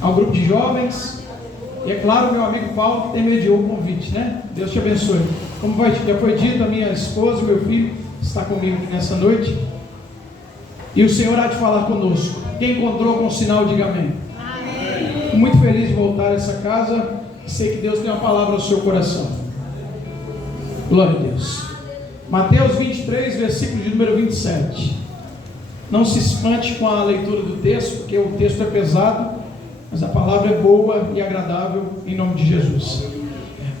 ao grupo de jovens. E é claro, meu amigo Paulo, que intermediou o convite, né? Deus te abençoe. Como já foi dito, a minha esposa e meu filho está comigo aqui nessa noite. E o Senhor há de falar conosco. Quem encontrou com o sinal, diga amém. Amém. Fico muito feliz de voltar a essa casa. Sei que Deus tem uma palavra no seu coração. Glória a Deus. Mateus 23, versículo de número 27. Não se espante com a leitura do texto, porque o texto é pesado, mas a palavra é boa e agradável, em nome de Jesus.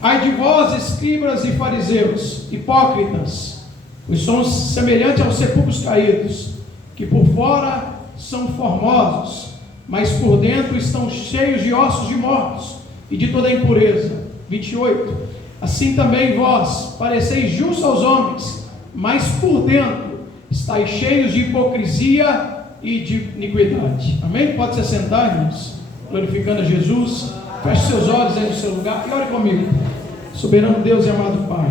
Ai de vós, escribas e fariseus, hipócritas, pois sois semelhantes aos sepulcros caídos, que por fora são formosos, mas por dentro estão cheios de ossos de mortos e de toda impureza. 28. Assim também vós pareceis justos aos homens, mas por dentro estáis cheios de hipocrisia e de iniquidade. Amém? Pode se sentar, irmãos, glorificando a Jesus. Feche seus olhos aí no seu lugar e ore comigo. Soberano Deus e amado Pai,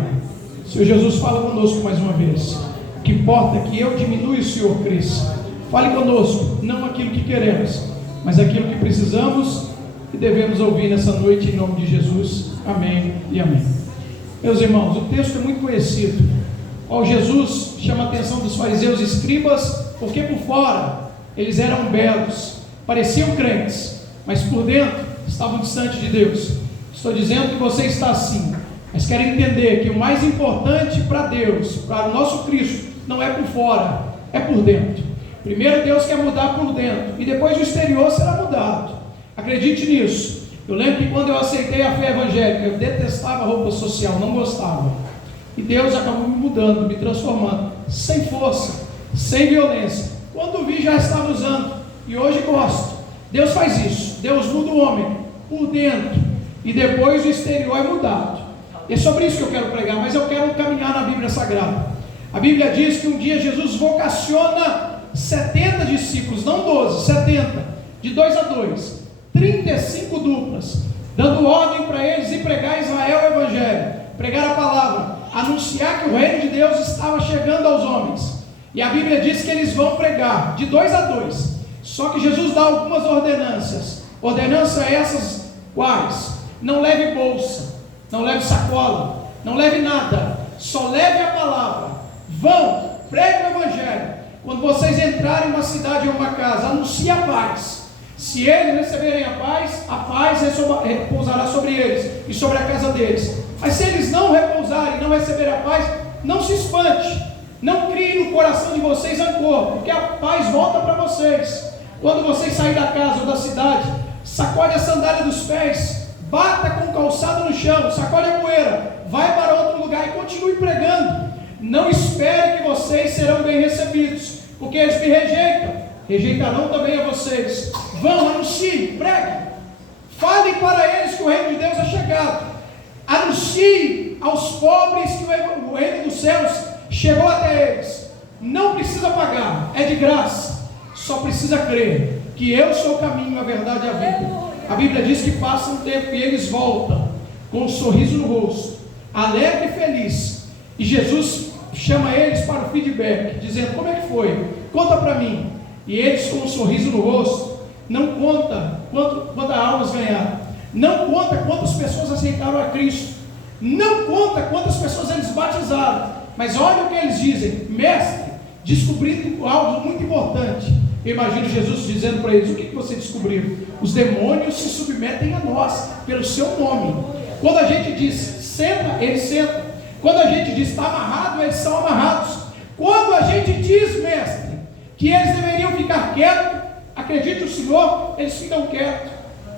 Senhor Jesus, fala conosco mais uma vez. O que importa é que eu diminua e o Senhor cresça. Fale conosco, não aquilo que queremos, mas aquilo que precisamos e devemos ouvir nessa noite, em nome de Jesus. Amém e amém. Meus irmãos, o texto é muito conhecido. Ó, Jesus chama a atenção dos fariseus e escribas, porque por fora eles eram belos, pareciam crentes, mas por dentro estavam distantes de Deus. Estou dizendo que você está assim, mas quero entender que o mais importante para Deus, para o nosso Cristo, não é por fora, é por dentro. Primeiro Deus quer mudar por dentro, e depois o exterior será mudado. Acredite nisso. Eu lembro que quando eu aceitei a fé evangélica, eu detestava a roupa social, não gostava. E Deus acabou me mudando, me transformando, sem força, sem violência. Quando vi, já estava usando, e hoje gosto. Deus faz isso, Deus muda o homem por dentro, e depois o exterior é mudado. É sobre isso que eu quero pregar, mas eu quero caminhar na Bíblia Sagrada. A Bíblia diz que um dia Jesus vocaciona 70 discípulos, não 12, 70, de 2 a 2, 35 duplas, dando ordem para eles ir pregar a Israel o Evangelho, pregar a palavra, anunciar que o reino de Deus estava chegando aos homens. E a Bíblia diz que eles vão pregar de 2 a 2. Só que Jesus dá algumas ordenanças. Ordenanças essas quais? Não leve bolsa, não leve sacola, não leve nada, só leve a palavra. Vão, pregue o Evangelho. Quando vocês entrarem em uma cidade ou uma casa, anuncie a paz. Se eles receberem a paz repousará sobre eles e sobre a casa deles. Mas se eles não repousarem, não receberem a paz, não se espante, não crie no coração de vocês rancor, porque a paz volta para vocês. Quando vocês saírem da casa ou da cidade, sacode a sandália dos pés, bata com o calçado no chão, sacode a poeira, vai para outro lugar e continue pregando. Não espere que vocês serão bem recebidos, porque eles me rejeitam, rejeitarão também a vocês. Vão, anuncie, pregue, fale para eles que o reino de Deus é chegado. Anuncie aos pobres que o reino dos céus chegou até eles. Não precisa pagar, é de graça. Só precisa crer que eu sou o caminho, a verdade e a vida. A Bíblia diz que passa um tempo e eles voltam com um sorriso no rosto, alegre e feliz. E Jesus chama eles para o feedback, dizendo: como é que foi? Conta para mim. E eles, com um sorriso no rosto, não conta quantas almas ganharam, não conta quantas pessoas aceitaram a Cristo, não conta quantas pessoas eles batizaram, mas olha o que eles dizem: mestre, descobrindo algo muito importante. Eu imagino Jesus dizendo para eles: o que você descobriu? Os demônios se submetem a nós pelo seu nome. Quando a gente diz senta, eles sentam. Quando a gente diz está amarrado, eles são amarrados. Quando a gente diz, mestre, que eles deveriam ficar quietos, acredite o Senhor, eles ficam quietos.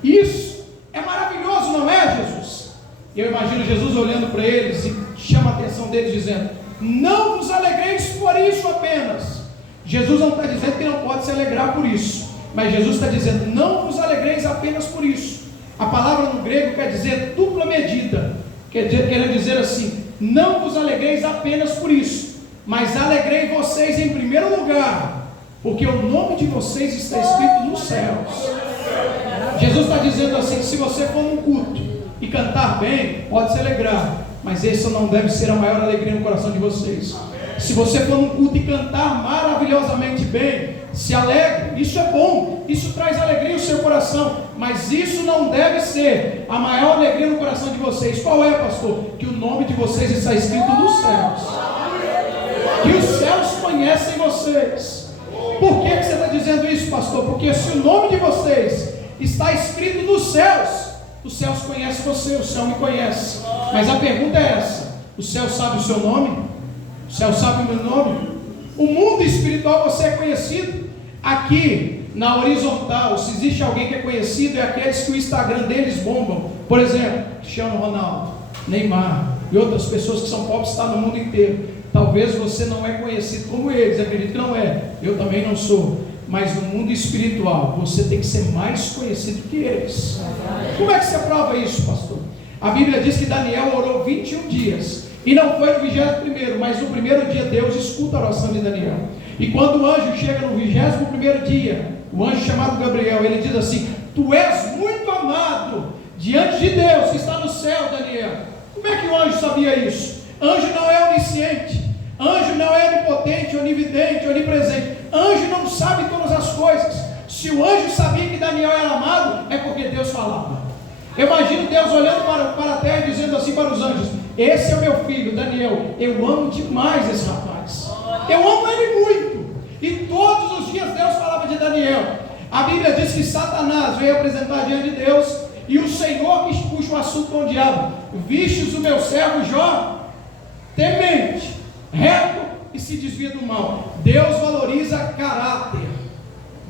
Isso é maravilhoso, não é, Jesus? E eu imagino Jesus olhando para eles e chama a atenção deles dizendo: não vos alegreis por isso apenas. Jesus não está dizendo que não pode se alegrar por isso, mas Jesus está dizendo: não vos alegreis apenas por isso. A palavra no grego quer dizer dupla medida, quer dizer assim: não vos alegreis apenas por isso, mas alegrei vocês em primeiro lugar, porque o nome de vocês está escrito nos céus. Jesus está dizendo assim: que se você for num culto e cantar bem, pode se alegrar, mas essa não deve ser a maior alegria no coração de vocês. Se você for num culto e cantar maravilhosamente bem, se alegre, isso é bom, isso traz alegria ao seu coração, mas isso não deve ser a maior alegria no coração de vocês. Qual é, pastor? Que o nome de vocês está escrito nos céus, que os céus conhecem vocês. Por que você está dizendo isso, pastor? Porque se o nome de vocês está escrito nos céus, os céus conhecem você, o céu me conhece. Mas a pergunta é essa: o céu sabe o seu nome? O céu sabe o meu nome? O mundo espiritual, você é conhecido. Aqui na horizontal, se existe alguém que é conhecido, é aqueles que o Instagram deles bombam. Por exemplo, Cristiano Ronaldo, Neymar e outras pessoas que são pobres, estão no mundo inteiro. Talvez você não é conhecido como eles, acredito que não é, eu também não sou. Mas no mundo espiritual, você tem que ser mais conhecido que eles. Como é que você prova isso, pastor? A Bíblia diz que Daniel orou 21 dias. E não foi no 21º, mas no primeiro dia Deus escuta a oração de Daniel. E quando o anjo chega no 21º dia, o anjo chamado Gabriel, ele diz assim: tu és muito amado diante de Deus que está no céu, Daniel. Como é que o anjo sabia isso? Anjo não é onisciente, anjo não é onipotente, onividente, onipresente. Anjo não sabe todas as coisas. Se o anjo sabia que Daniel era amado, é porque Deus falava. Eu imagino Deus olhando para a terra e dizendo assim para os anjos: esse é o meu filho, Daniel, eu amo demais esse rapaz, eu amo ele muito. E todos os dias Deus falava de Daniel. A Bíblia diz que Satanás veio apresentar diante de Deus, e o Senhor que puxa o assunto com o diabo: vistes o meu servo Jó, temente, reto e se desvia do mal. Deus valoriza caráter,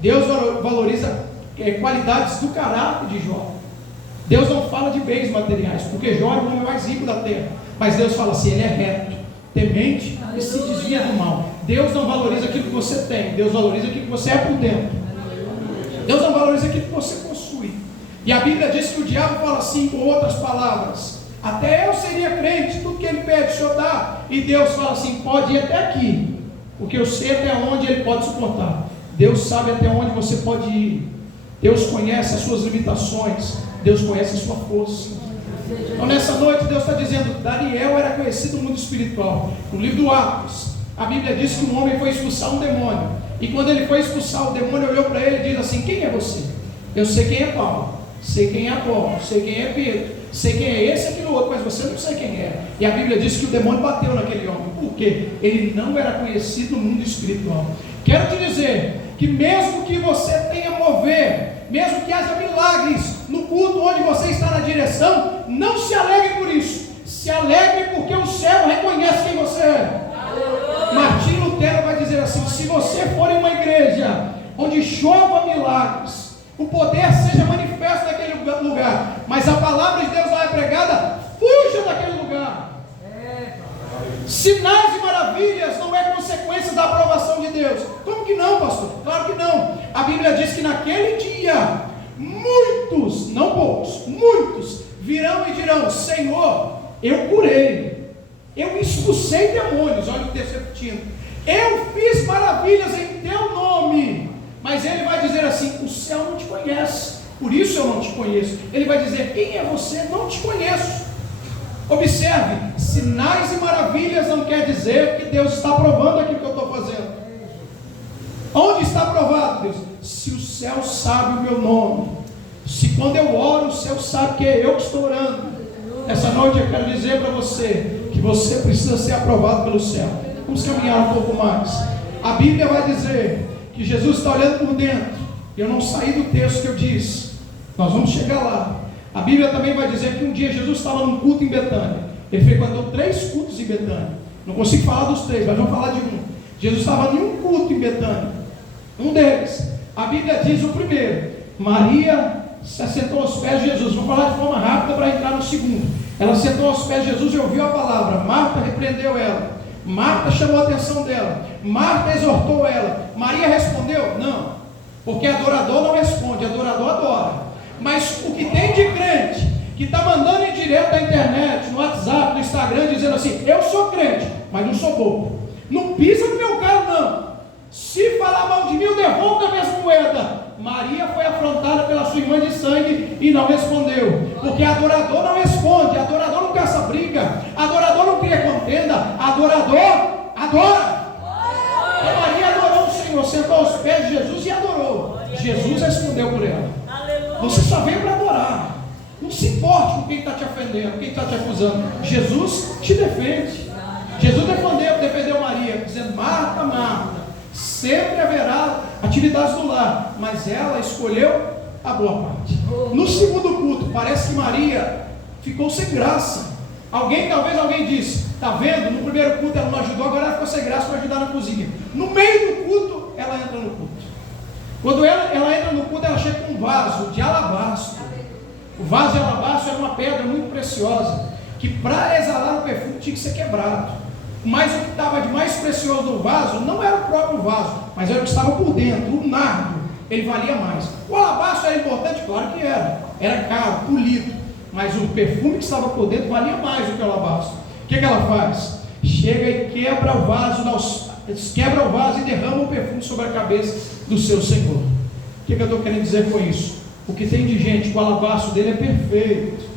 Deus valoriza qualidades do caráter de Jó. Deus não fala de bens materiais, porque Jó é o homem mais rico da terra, mas Deus fala assim: ele é reto, temente e se desvia do mal. Deus não valoriza aquilo que você tem, Deus valoriza aquilo que você é por dentro. Deus não valoriza aquilo que você possui. E a Bíblia diz que o diabo fala assim, com outras palavras: até eu seria crente, tudo que ele pede o Senhor dá. E Deus fala assim: pode ir até aqui, porque eu sei até onde ele pode suportar. Deus sabe até onde você pode ir. Deus conhece as suas limitações, Deus conhece a sua força. Então nessa noite Deus está dizendo: Daniel era conhecido no mundo espiritual. No livro do Atos, a Bíblia diz que um homem foi expulsar um demônio, e quando ele foi expulsar, o demônio olhou para ele e diz assim: quem é você? Eu sei quem é Paulo, sei quem é Apolo, sei quem é Pedro, sei quem é esse e aquele outro, mas você não sei quem é. E a Bíblia diz que o demônio bateu naquele homem. Por quê? Ele não era conhecido no mundo espiritual. Quero te dizer que mesmo que você tenha mover, mesmo que haja milagres no culto onde você está na direção, não se alegre por isso. Se alegre porque o céu reconhece quem você é. Martinho Lutero vai dizer assim: se você for em uma igreja onde chova milagres, o poder seja manifesto naquele lugar, mas a palavra de Deus não é pregada, fuja daquele lugar. Sinais e maravilhas não é consequência da aprovação de Deus. Como que não, pastor? Claro que não. A Bíblia diz que naquele dia muitos, não poucos, muitos virão e dirão: Senhor, eu curei, eu expulsei demônios. Olha o texto repetindo: eu fiz maravilhas em teu nome. Mas ele vai dizer assim: o céu não te conhece, por isso eu não te conheço. Ele vai dizer: quem é você? Não te conheço. Observe, sinais e maravilhas não quer dizer que Deus está aprovando aquilo que eu estou fazendo. Onde está aprovado, Deus? Se o céu sabe o meu nome, se quando eu oro o céu sabe que é eu que estou orando. Essa noite eu quero dizer para você que você precisa ser aprovado pelo céu. Vamos caminhar um pouco mais. A Bíblia vai dizer que Jesus está olhando por dentro. Eu não saí do texto que eu disse, nós vamos chegar lá. A Bíblia também vai dizer que um dia Jesus estava num culto em Betânia. Ele frequentou 3 cultos em Betânia. Não consigo falar dos 3, mas vamos falar de um. Jesus estava em um culto em Betânia. Um deles, a Bíblia diz o primeiro: Maria se sentou aos pés de Jesus. Vou falar de forma rápida para entrar no segundo. Ela sentou aos pés de Jesus e ouviu a palavra. Marta repreendeu ela, Marta chamou a atenção dela, Marta exortou ela. Maria respondeu? Não, porque adorador não responde, adorador adora. Mas o que tem de crente que está mandando em direto da internet, no WhatsApp, no Instagram, dizendo assim: eu sou crente, mas não sou bobo, não pisa no meu carro não, se falar mal de mim eu devolvo a mesma moeda. Maria foi afrontada pela sua irmã de sangue e não respondeu, porque adorador não responde, adorador não caça briga, adorador não cria contenda, adorador adora. E Maria adorou o Senhor, sentou aos pés de Jesus e adorou. Jesus respondeu por ela. Você só veio para adorar. Não se importe com quem está te ofendendo, quem está te acusando. Jesus te defende. Jesus defendeu Maria, dizendo: Marta, Marta, sempre haverá atividades do lar, mas ela escolheu a boa parte. No segundo culto, parece que Maria ficou sem graça. Talvez alguém disse: está vendo? No primeiro culto ela não ajudou, agora ela ficou sem graça para ajudar na cozinha. No meio do culto, ela entra no culto. Quando ela entra no culto, ela chega com um vaso de alabastro. O vaso de alabastro era uma pedra muito preciosa, que para exalar o perfume tinha que ser quebrado. Mas o que estava de mais precioso no vaso não era o próprio vaso, mas era o que estava por dentro, o nardo. Ele valia mais. O alabastro era importante? Claro que era caro, polido, mas o perfume que estava por dentro valia mais do que o alabastro. O que ela faz? Chega e quebra o vaso e derrama o perfume sobre a cabeça do seu Senhor. O que eu estou querendo dizer com isso? O que tem de gente, o alabastro dele é perfeito,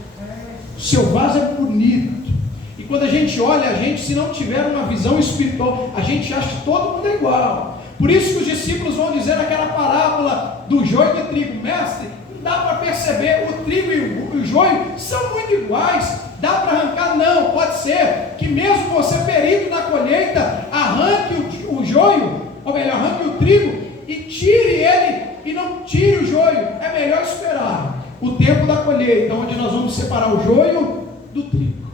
o seu vaso é bonito. E quando a gente olha, se não tiver uma visão espiritual, a gente acha que todo mundo é igual. Por isso que os discípulos vão dizer naquela parábola do joio e do trigo: mestre, não dá para perceber, o trigo e o joio são muito iguais, dá para arrancar? Não, pode ser que mesmo você perito na colheita, arranque o joio, ou melhor, arranque o trigo e tire ele, e não tire o joio. É melhor esperar o tempo da colheita, onde nós vamos separar o joio do trigo.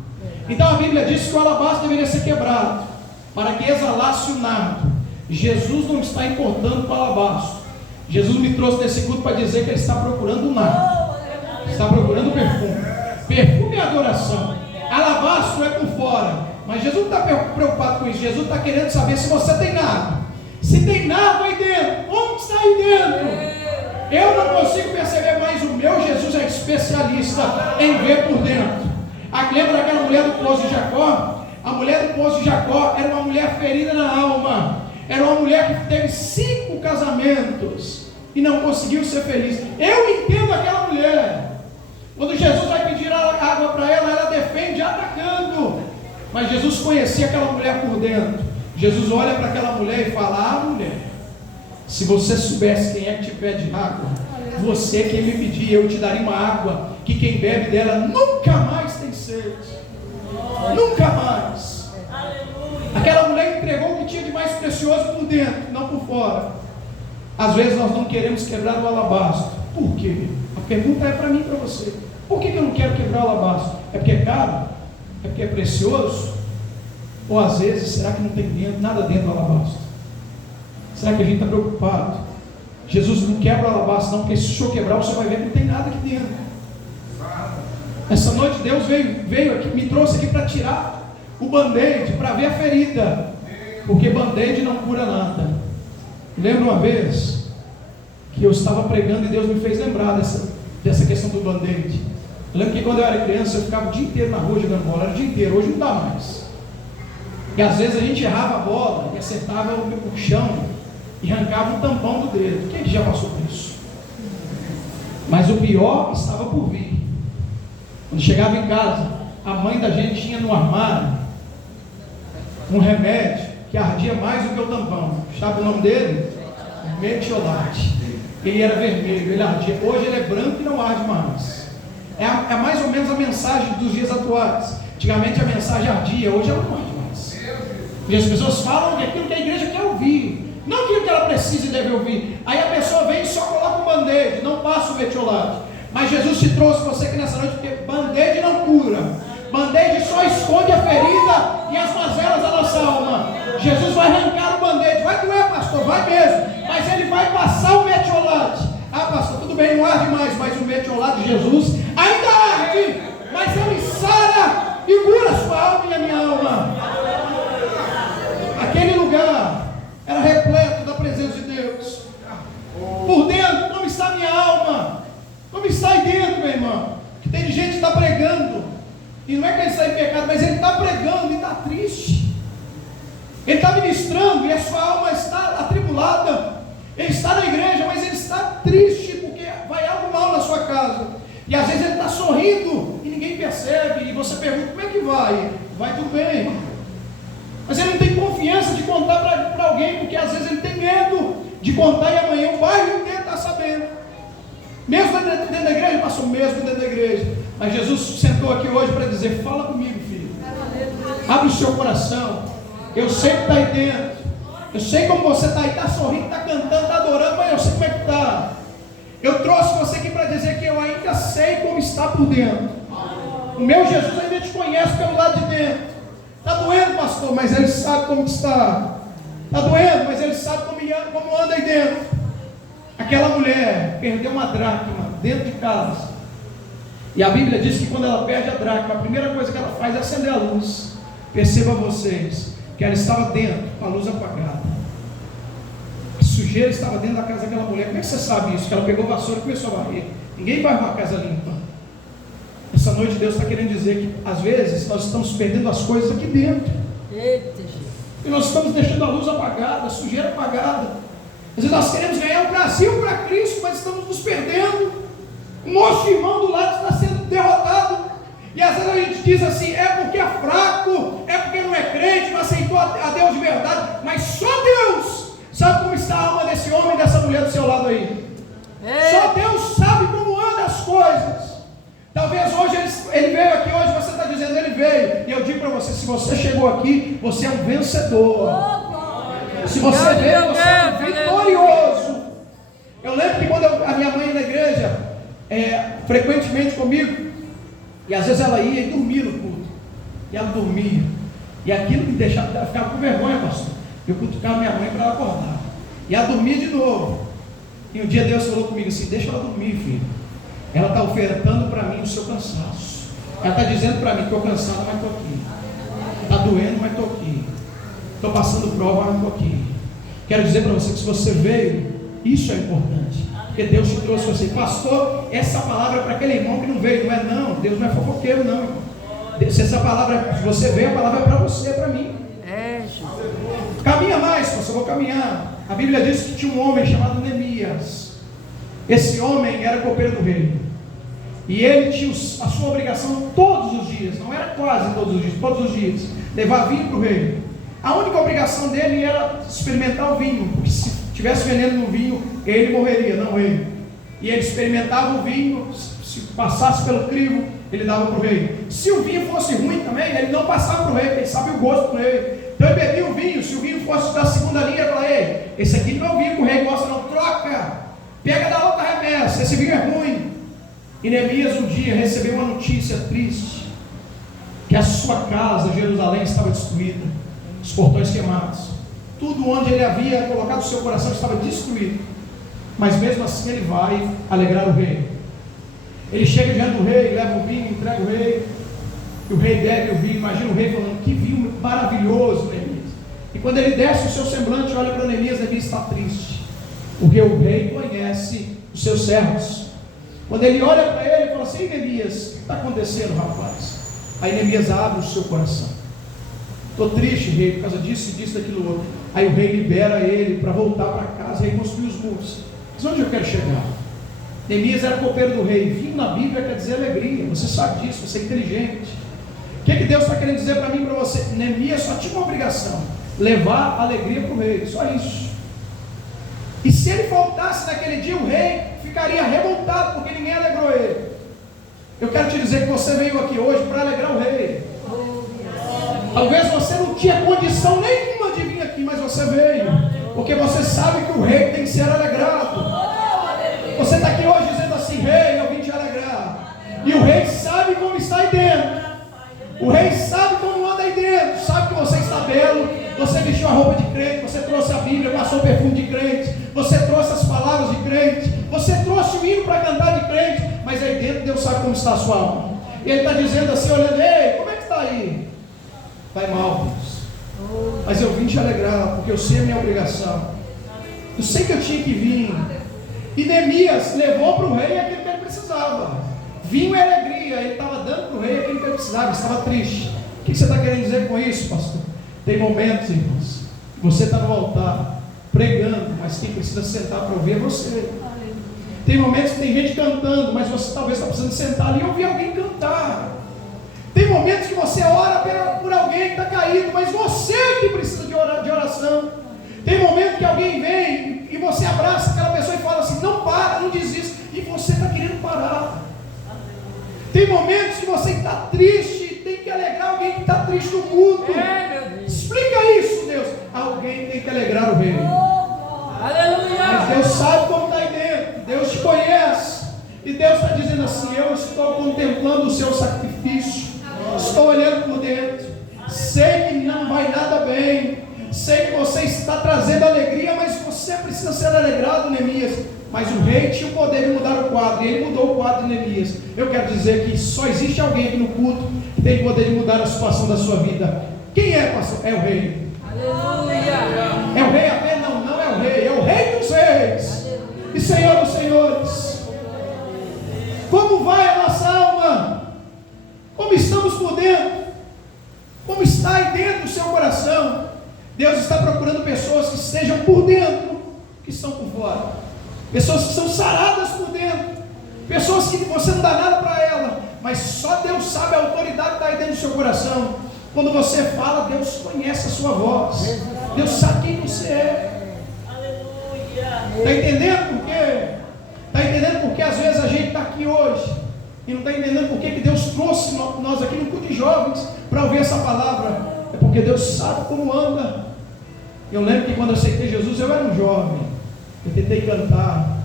Então a Bíblia diz que o alabastro deveria ser quebrado, para que exalasse o nardo. Jesus não está importando com o alabastro. Jesus me trouxe nesse culto para dizer que Ele está procurando o nardo, está procurando o perfume. Perfume é adoração, alabastro é por fora. Mas Jesus não está preocupado com isso. Jesus está querendo saber se você tem nardo. Se tem nardo aí dentro, onde está aí dentro? Eu não consigo perceber, mas o meu Jesus é especialista em ver por dentro. Lembra daquela mulher do poço de Jacó? A mulher do poço de Jacó era uma mulher ferida na alma. Era uma mulher que teve 5 casamentos e não conseguiu ser feliz. Eu entendo aquela mulher. Quando Jesus vai pedir água para ela, ela defende atacando. Mas Jesus conhecia aquela mulher por dentro. Jesus olha para aquela mulher e fala: mulher, se você soubesse quem é que te pede água, você quem me pedir, eu te daria uma água que quem bebe dela nunca mais tem sede. Nunca mais. Aquela mulher entregou o que tinha de mais precioso por dentro, não por fora. Às vezes nós não queremos quebrar o alabastro. Por quê? A pergunta é para mim e para você. Por que eu não quero quebrar o alabastro? É porque é caro? É porque é precioso? Ou às vezes, será que não tem nada dentro do alabastro? Será que a gente está preocupado? Jesus não quebra o alabastro não, porque se o senhor quebrar, você vai ver que não tem nada aqui dentro. Essa noite Deus veio aqui, me trouxe aqui para tirar o band-aid, para ver a ferida, porque band-aid não cura nada. Lembro uma vez que eu estava pregando e Deus me fez lembrar dessa questão do band-aid. Eu lembro que quando eu era criança eu ficava o dia inteiro na rua jogando bola, era o dia inteiro, hoje não dá mais. E às vezes a gente errava a bola e acertava o chão e arrancava um tampão do dedo. Quem é que já passou por isso? Mas o pior estava por vir. Quando chegava em casa, a mãe da gente tinha no armário um remédio que ardia mais do que o tampão. Sabe o nome dele? Metiolate. Ele era vermelho, ele ardia. Hoje ele é branco e não arde mais. É mais ou menos a mensagem dos dias atuais. Antigamente a mensagem ardia, hoje ela não arde mais. E as pessoas falam que aquilo que a igreja quer ouvir, não aquilo que ela precisa e deve ouvir. Aí a pessoa vem e só coloca o band-aid, não passa o metiolate. Mas Jesus te trouxe você aqui nessa noite, porque band-aid não cura. Band-aid só esconde a ferida e as mazelas da nossa alma. Jesus vai arrancar o band-aid. Vai doer, pastor, vai mesmo. Mas ele vai passar o metiolate. Ah, pastor, tudo bem, não arde mais, mas o metiolate de Jesus ainda arde. Mas ele sara e cura a sua alma e a minha alma. Aquele lugar era repleto da presença de Deus. Por dentro, como está a minha alma? Como está aí dentro, meu irmão? Que tem gente que está pregando, e não é que ele está em pecado, mas ele está pregando e está triste. Ele está ministrando e a sua alma está atribulada. Ele está na igreja, mas ele está triste porque vai algo mal na sua casa. E às vezes ele está sorrindo e ninguém percebe. E você pergunta: como é que vai? Vai tudo bem. Mas ele não tem confiança de contar para alguém, porque às vezes ele tem medo de contar e amanhã o bairro inteiro está sabendo. Mesmo dentro da igreja, passou mesmo dentro da igreja. Mas Jesus sentou aqui hoje para dizer: fala comigo, filho. Abre o seu coração. Eu sei que está aí dentro. Eu sei como você está aí, está sorrindo, está cantando, está adorando, mas eu sei como é que está. Eu trouxe você aqui para dizer que eu ainda sei como está por dentro. O meu Jesus ainda te conhece pelo lado de dentro. Está doendo, pastor, mas Ele sabe como está. Está doendo, mas Ele sabe como anda aí dentro. Aquela mulher perdeu uma dracma dentro de casa. E a Bíblia diz que quando ela perde a dracma, a primeira coisa que ela faz é acender a luz. Perceba vocês, que ela estava dentro, com a luz apagada. A sujeira estava dentro da casa daquela mulher. Como é que você sabe isso? Que ela pegou vassoura e começou a varrer. Ninguém vai arrumar a casa limpa. Essa noite Deus está querendo dizer que às vezes nós estamos perdendo as coisas aqui dentro. Eita, gente. E nós estamos deixando a luz apagada, a sujeira apagada. Às vezes nós queremos ganhar o Brasil para Cristo, mas estamos nos perdendo. O nosso irmão do lado está sendo derrotado. E às vezes a gente diz assim: é porque é fraco, é porque não é crente, não aceitou a Deus de verdade. Mas só Deus sabe como está a alma desse homem e dessa mulher do seu lado aí. Só Deus sabe como andam as coisas. Talvez hoje ele veio aqui, hoje você está dizendo ele veio. E eu digo para você: se você chegou aqui, você é um vencedor. Se você veio, você é um vitorioso. Eu lembro que quando a minha mãe ia na igreja, frequentemente comigo, e às vezes ela ia e dormia no culto. E ela dormia. E aquilo me deixava, ela ficava com vergonha, pastor. Eu cutucava minha mãe para ela acordar. E ela dormia de novo. E um dia Deus falou comigo assim: deixa ela dormir, filho. Ela está ofertando para mim o seu cansaço. Ela está dizendo para mim: estou cansado, mas estou aqui. Está doendo, mas estou aqui. Estou passando prova, mas estou aqui. Quero dizer para você que se você veio, isso é importante. Porque Deus te trouxe você. Pastor, essa palavra é para aquele irmão que não veio. Não é não, Deus não é fofoqueiro não, irmão. Se essa palavra, se você veio, a palavra é para você, é para mim. Caminha mais, pastor, eu vou caminhar. A Bíblia diz que tinha um homem chamado Neemias. Esse homem era copeiro do rei. E ele tinha a sua obrigação todos os dias, não era quase todos os dias, todos os dias, levar vinho para o rei. A única obrigação dele era experimentar o vinho, porque se tivesse veneno no vinho, ele morreria, não ele. E ele experimentava o vinho, se passasse pelo crivo, ele dava para o rei. Se o vinho fosse ruim também, ele não passava para o rei, porque ele sabia o gosto do rei. Então ele bebia o vinho, se o vinho fosse da segunda linha, ele falava: ei, esse aqui não é o vinho que o rei gosta não, troca, pega da outra remessa, esse vinho é ruim. E Neemias um dia recebeu uma notícia triste, que a sua casa, Jerusalém, estava destruída, os portões queimados, tudo onde ele havia colocado o seu coração estava destruído. Mas mesmo assim ele vai alegrar o rei. Ele chega diante do rei, leva o vinho, entrega o rei, e o rei bebe o vinho. Imagina o rei falando: que vinho maravilhoso, Neemias. E quando ele desce o seu semblante, olha para Neemias, Neemias está triste, porque o rei conhece os seus servos. Quando ele olha para ele, ele fala assim: Neemias, o que está acontecendo, rapaz? Aí Neemias abre o seu coração: estou triste, rei, por causa disso, disso, daquilo outro. Aí o rei libera ele para voltar para casa e reconstruir os muros. Mas onde eu quero chegar? Neemias era copeiro do rei. Vinho na Bíblia quer dizer alegria. Você sabe disso, você é inteligente. O que Deus está querendo dizer para mim e para você? Neemias só tinha uma obrigação: levar alegria para o rei, só isso. E se ele faltasse naquele dia, o rei ficaria revoltado, porque ninguém alegrou ele. Eu quero te dizer que você veio aqui hoje para alegrar o rei. Talvez você não tinha condição nenhuma de vir aqui, mas você veio, porque você sabe que o rei tem que ser alegrado. Você está aqui hoje dizendo assim: rei, eu vim te alegrar. E o rei sabe como está aí dentro. O rei sabe como anda aí dentro. Sabe que você está belo. Você vestiu a roupa de crente. Você trouxe a Bíblia, passou o perfume de crente. Você trouxe as palavras de crente. Você trouxe o hino para cantar de crente. Mas aí dentro Deus sabe como está a sua alma. E Ele está dizendo assim, olhando: ei, como é que está aí? Vai mal, Deus. Mas eu vim te alegrar, porque eu sei a minha obrigação. Eu sei que eu tinha que vir. E Neemias levou para o rei aquilo que ele precisava. Vinho e alegria. Ele estava dando para o rei aquilo que ele precisava. Ele estava triste. O que você está querendo dizer com isso, pastor? Tem momentos, irmãos, que você está no altar pregando, mas quem precisa sentar para ouvir é você. Tem momentos que tem gente cantando, mas você talvez está precisando sentar ali e ouvir alguém cantar. Tem momentos que você ora por alguém que está caído, mas você que precisa de oração. Tem momento que alguém vem e você abraça aquela pessoa e fala assim: não para, não desista. e você está querendo parar. Tem momentos que você está triste e tem que alegrar alguém que está triste no culto. Explica isso, Deus. Alguém tem que alegrar o rei. Aleluia. Mas Deus sabe como está aí dentro. Deus te conhece. E Deus está dizendo assim: eu estou contemplando o seu sacrifício. Estou olhando por dentro. Sei que não vai nada bem. Sei que você está trazendo alegria, mas você precisa ser alegrado, Neemias. Mas o rei tinha o poder de mudar o quadro, e ele mudou o quadro de Neemias. Eu quero dizer que só existe alguém aqui no culto que tem o poder de mudar a situação da sua vida. Quem é, pastor? É o rei. Aleluia. É o rei apenas? Não, não é o rei. É o rei dos reis e Senhor dos senhores. Como vai a nossa alma? Como estamos por dentro? Como está aí dentro do seu coração? Deus está procurando pessoas que estejam por dentro, que estão por fora. Pessoas que são saradas por dentro. Pessoas que você não dá nada para ela, mas só Deus sabe a autoridade que está aí dentro do seu coração. Quando você fala, Deus conhece a sua voz. Deus sabe quem você é. Está entendendo por quê? Está entendendo por que às vezes a gente está aqui hoje e não está entendendo por que Deus trouxe nós aqui no culto de jovens para ouvir essa palavra? É porque Deus sabe como anda. Eu lembro que quando eu aceitei Jesus, eu era um jovem. Eu tentei cantar,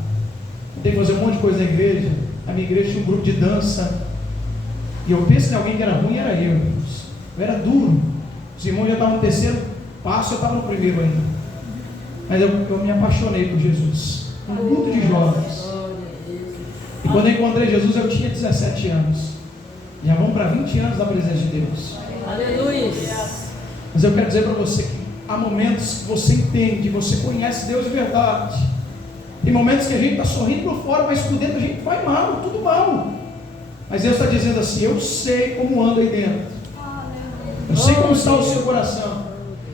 tentei fazer um monte de coisa na igreja. A minha igreja tinha um grupo de dança, e eu penso em alguém que era ruim, era eu, irmãos. Eu era duro. Os irmãos já estavam no terceiro passo, eu estava no primeiro ainda. Mas eu me apaixonei por Jesus, um grupo de jovens. E quando eu encontrei Jesus, eu tinha 17 anos. Já vamos para 20 anos da presença de Deus. Aleluia. Mas eu quero dizer para você que há momentos que você entende, você conhece Deus de verdade. Tem momentos que a gente está sorrindo por fora, mas por dentro a gente vai mal, tudo mal. Mas Deus está dizendo assim: eu sei como anda aí dentro. Eu sei como está o seu coração.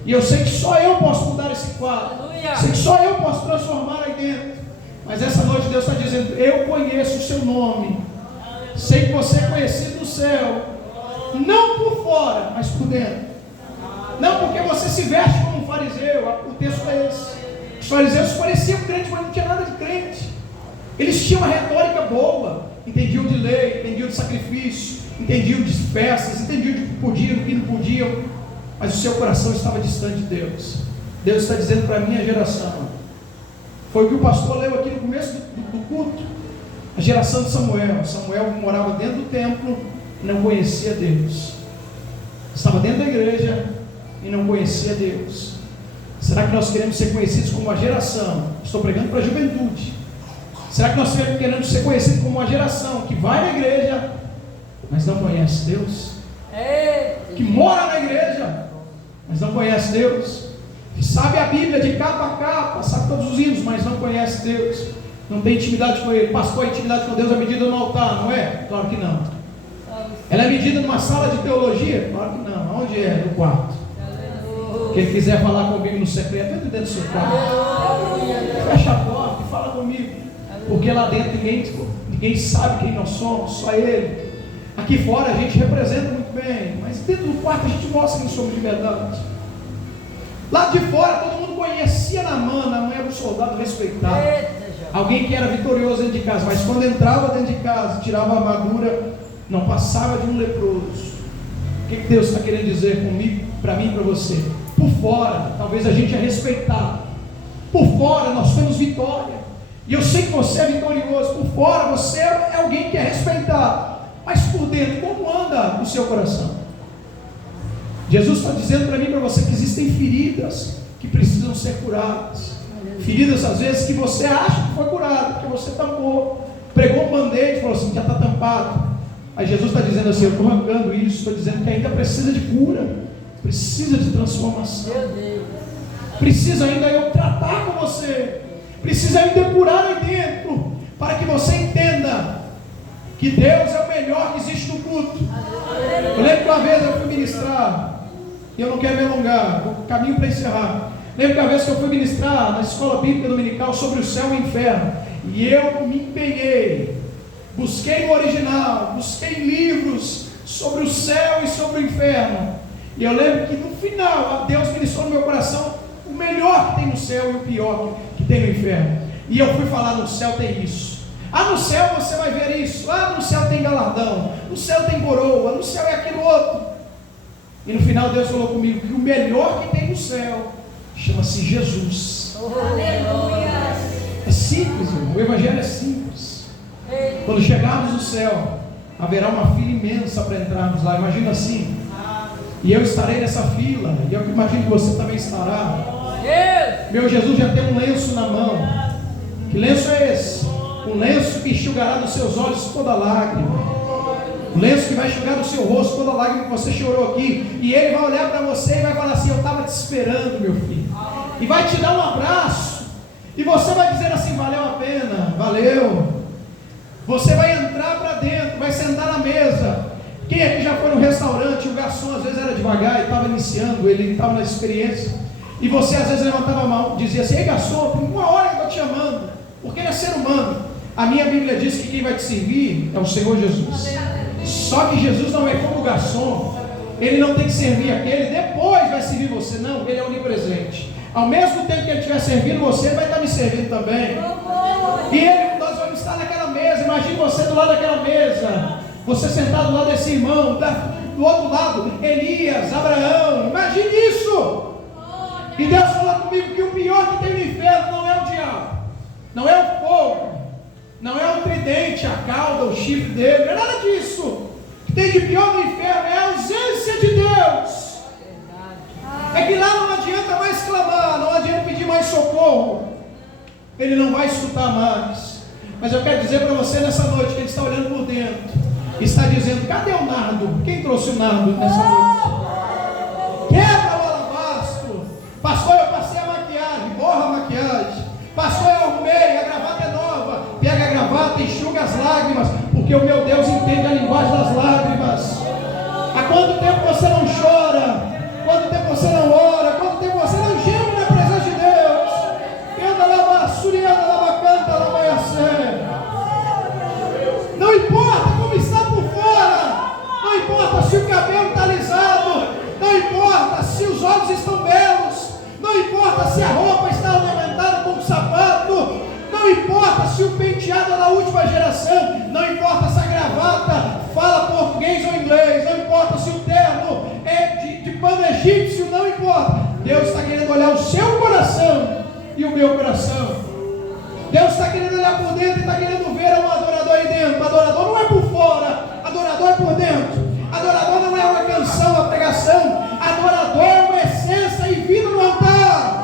E eu sei que só eu posso mudar esse quadro. Sei que só eu posso transformar aí dentro. Mas essa noite Deus está dizendo: eu conheço o seu nome. Sei que você é conhecido no céu. Não por fora, mas por dentro. Não porque você se veste como um fariseu. O texto é esse. Os fariseus pareciam crentes, mas não tinha nada de crente. Eles tinham uma retórica boa. Entendiam de lei, entendiam de sacrifício, entendiam de festas, entendiam de que podiam, do que não podiam. Mas o seu coração estava distante de Deus. Deus está dizendo para a minha geração. Foi o que o pastor leu aqui no começo do culto. A geração de Samuel. Samuel morava dentro do templo e não conhecia Deus. Estava dentro da igreja e não conhecia Deus. Será que nós queremos ser conhecidos como uma geração? Estou pregando para a juventude. Será que nós queremos ser conhecidos como uma geração que vai na igreja, mas não conhece Deus? Que mora na igreja, mas não conhece Deus? Que sabe a Bíblia de capa a capa, sabe todos os hinos, mas não conhece Deus? Não tem intimidade com Ele. Pastor, a intimidade com Deus é medida no altar, não é? Claro que não. Ela é medida numa sala de teologia? Claro que não. Aonde é? No quarto. Quem quiser falar comigo no secreto, entra dentro do seu quarto. Fecha a porta e fala comigo. Porque lá dentro ninguém sabe quem nós somos, só Ele. Aqui fora a gente representa muito bem, mas dentro do quarto a gente mostra quem somos de verdade. Lá de fora todo mundo conhecia Naamã era um soldado respeitado. Alguém que era vitorioso dentro de casa, mas quando entrava dentro de casa, tirava a armadura, não passava de um leproso. O que Deus está querendo dizer comigo, para mim e para você? Por fora, talvez a gente é respeitado. Por fora nós temos vitória. E eu sei que você é vitorioso. Por fora você é alguém que é respeitado. Mas por dentro, como anda o seu coração? Jesus está dizendo para mim e para você que existem feridas que precisam ser curadas. Feridas às vezes que você acha que foi curado, porque você tampou, pregou um band-aid e falou assim, já está tampado. Aí Jesus está dizendo assim, eu estou arrancando isso, estou dizendo que ainda precisa de cura, precisa de transformação, precisa ainda eu tratar com você, precisa ainda curar aí dentro, para que você entenda que Deus é o melhor que existe no culto. Eu lembro que uma vez eu fui ministrar, e eu não quero me alongar, vou caminho para encerrar. Lembro que uma vez que eu fui ministrar na escola bíblica dominical sobre o céu e o inferno, e eu me empenhei, busquei no original, busquei livros sobre o céu e sobre o inferno, e eu lembro que no final Deus ministrou no meu coração o melhor que tem no céu e o pior que tem no inferno. E eu fui falar: no céu tem isso, Ah, no céu você vai ver isso. Ah, no céu tem galardão. No céu tem coroa. No céu é aquilo outro. E no final Deus falou comigo que o melhor que tem no céu chama-se Jesus. Aleluia. É simples, irmão. O evangelho é simples. Quando chegarmos no céu, haverá uma fila imensa para entrarmos lá. Imagina assim. E eu estarei nessa fila. E eu imagino que você também estará. Meu Jesus já tem um lenço na mão. Que lenço é esse? Um lenço que enxugará dos seus olhos toda lágrima. Um lenço que vai enxugar do seu rosto toda lágrima que você chorou aqui. E Ele vai olhar para você e vai falar assim: eu estava te esperando, meu filho. E vai te dar um abraço. E você vai dizer assim: valeu a pena, valeu. Você vai entrar para dentro, vai sentar na mesa. Quem aqui já foi no restaurante? O garçom às vezes era devagar e estava iniciando, ele estava na experiência. E você às vezes levantava a mão, dizia assim: ei garçom, tem uma hora que eu estou te chamando, porque ele é ser humano. A minha Bíblia diz que quem vai te servir é o Senhor Jesus. Só que Jesus não é como o garçom. Ele não tem que servir aquele, depois vai servir você. Não, Ele é onipresente. Ao mesmo tempo que Ele estiver servindo você, Ele vai estar me servindo também. E nós vamos estar naquela mesa. Imagine você do lado daquela mesa, você sentado do lado desse irmão, do outro lado Elias, Abraão. Imagine isso. E Deus falou comigo que o pior que tem no inferno não é o diabo, não é o fogo, não é o tridente, a cauda, o chifre dele, não é nada disso. O que tem de pior no inferno é a ausência de Deus. É que lá não adianta mais clamar, não adianta pedir mais socorro, Ele não vai escutar mais. Mas eu quero dizer para você nessa noite que Ele está olhando por dentro, está dizendo: cadê o nardo? Quem trouxe o nardo nessa noite? Quebra o alabastro. Pastor, eu passei a maquiagem, borra a maquiagem. Pastor, eu arrumei, a gravata é nova. Pega a gravata, enxuga as lágrimas, porque o meu Deus entende a linguagem das lágrimas. Há quanto tempo você não chora? Quanto tempo você não ora? Quanto tempo você não geme na presença de Deus? Não importa como está por fora, não importa se o cabelo está alisado, não importa se os olhos estão belos, não importa se a roupa está ornamentada com um sapato, não importa se o penteado é da última geração, não importa se a gravata fala português ou inglês, não importa se o terno é de pano egípcio, não importa. Deus está querendo olhar o seu coração e o meu coração. Deus está querendo olhar por dentro e está querendo ver um adorador aí dentro. Adorador não é por fora, adorador é por dentro. Adorador não é uma canção, uma pregação. Adorador é uma essência e vida no altar.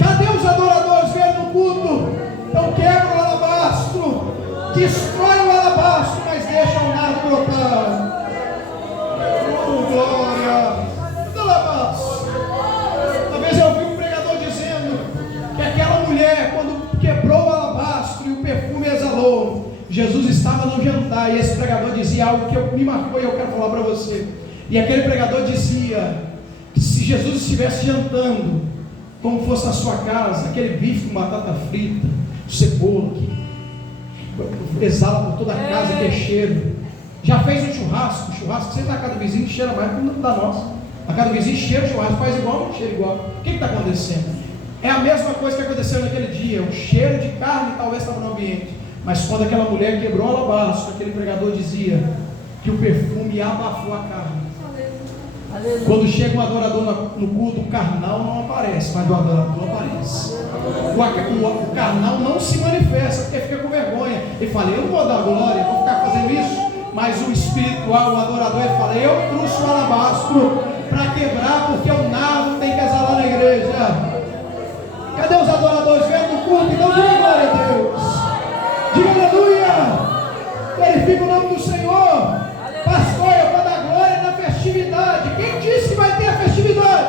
Cadê os adoradores? Vieram no culto. Então quebra o alabastro, destrói o alabastro, mas deixa o nardo brotar. Oh, glória! Talvez eu vi um pregador dizendo que aquela mulher, quando quebrou o alabastro e o perfume exalou, Jesus estava no jantar, e esse pregador dizia algo que me marcou e eu quero falar para você. E aquele pregador dizia que se Jesus estivesse jantando, como fosse na sua casa, aquele bife com batata frita, cebola, que exala por toda a casa, que é cheiro. Já fez um churrasco você na casa do vizinho cheira mais que da nossa. A casa do vizinho cheira o churrasco, faz igual, não cheira igual. O que está acontecendo? É a mesma coisa que aconteceu naquele dia. O cheiro de carne talvez estava no ambiente, mas quando aquela mulher quebrou o alabastro, aquele pregador dizia que o perfume abafou a carne. Aleluia. Quando chega um adorador no culto, o carnal não aparece, mas o adorador aparece. O carnal não se manifesta, porque fica com vergonha. Ele fala: eu não vou dar glória, vou ficar fazendo isso. Mas o espiritual, o adorador, ele fala: eu trouxe o alabastro para quebrar, porque o nardo tem que exalar na igreja. Cadê os adoradores? Vem no culto, então diga glória a Deus. Diga aleluia. Glorifica o nome do Senhor. Pastor, eu vou dar glória na festividade. Quem disse que vai ter a festividade?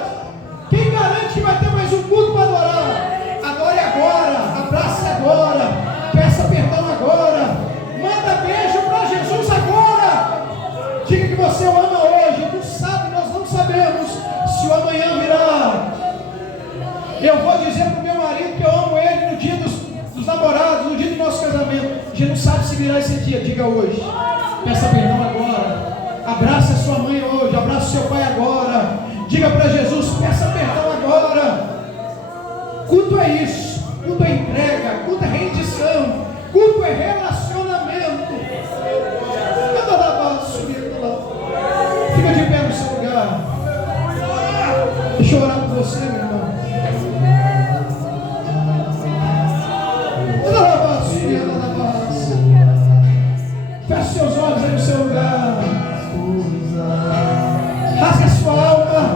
Quem garante que vai ter mais um culto para adorar? Adore agora, abrace agora, peça perdão agora, manda beijo para Jesus agora. Diga que você o ama hoje. Tu sabe, nós não sabemos se o amanhã virá. Eu vou dizer para o meu marido que eu amo ele no dia dos namorados, no dia do nosso casamento. A gente não sabe se virá esse dia. Diga hoje, peça perdão agora, abraça a sua mãe hoje, abraça o seu pai agora. Diga para Jesus, peça perdão agora. é isso. Culto é entrega, culto é rendição, culto é relacionamento. Fica de pé no seu lugar. Deixa eu orar por você, meu irmão. Feche seus olhos aí no seu lugar. Rasga a sua alma.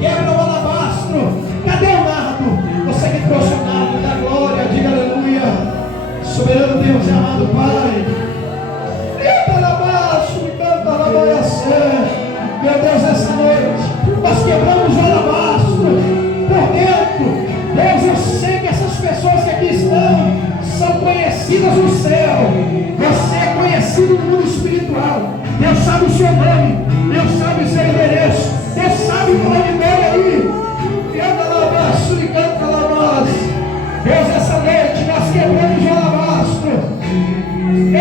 Quebra o alabastro. Cadê o nardo? Você que trouxe o nardo da glória. Diga aleluia. Soberano Deus e amado Pai. Canta alabastro. Canta alabastro. Meu Deus, essa noite nós quebramos o alabastro por dentro. Deus, eu sei que essas pessoas que aqui estão são conhecidas no céu. Você é conhecido no mundo espiritual. Deus sabe o seu nome. Deus sabe o seu endereço. Deus sabe qual é o nome aí. Canta alabastro e canta alabastro. Deus, essa noite nós quebramos o alabastro. Em